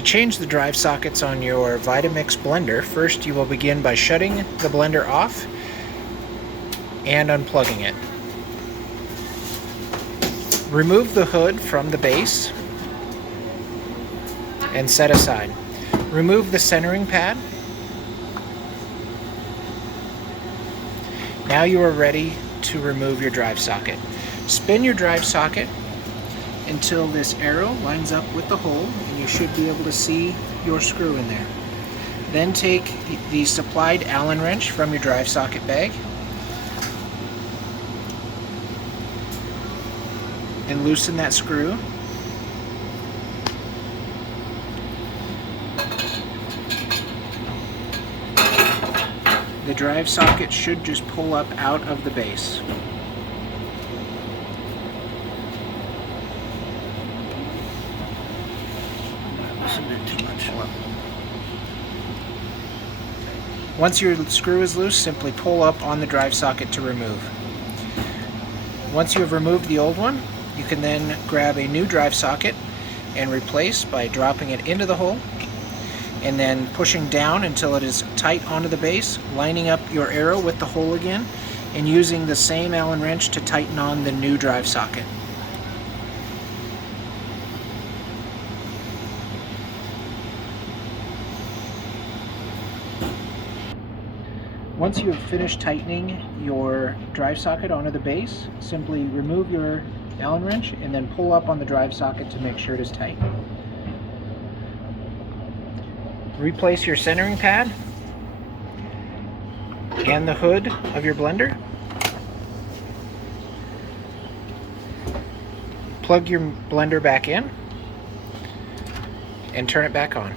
To change the drive sockets on your Vitamix blender, first you will begin by shutting the blender off and unplugging it. Remove the hood from the base and set aside. Remove the centering pad. Now you are ready to remove your drive socket. Spin your drive socket until this arrow lines up with the hole, and you should be able to see your screw in there. Then take the supplied Allen wrench from your drive socket bag and loosen that screw. The drive socket should just pull up out of the base. That's a bit too much. Once your screw is loose, simply pull up on the drive socket to remove. Once you have removed the old one, you can then grab a new drive socket and replace by dropping it into the hole and then pushing down until it is tight onto the base, lining up your arrow with the hole again, and using the same Allen wrench to tighten on the new drive socket. Once you have finished tightening your drive socket onto the base, simply remove your Allen wrench and then pull up on the drive socket to make sure it is tight. Replace your centering pad and the hood of your blender. Plug your blender back in and turn it back on.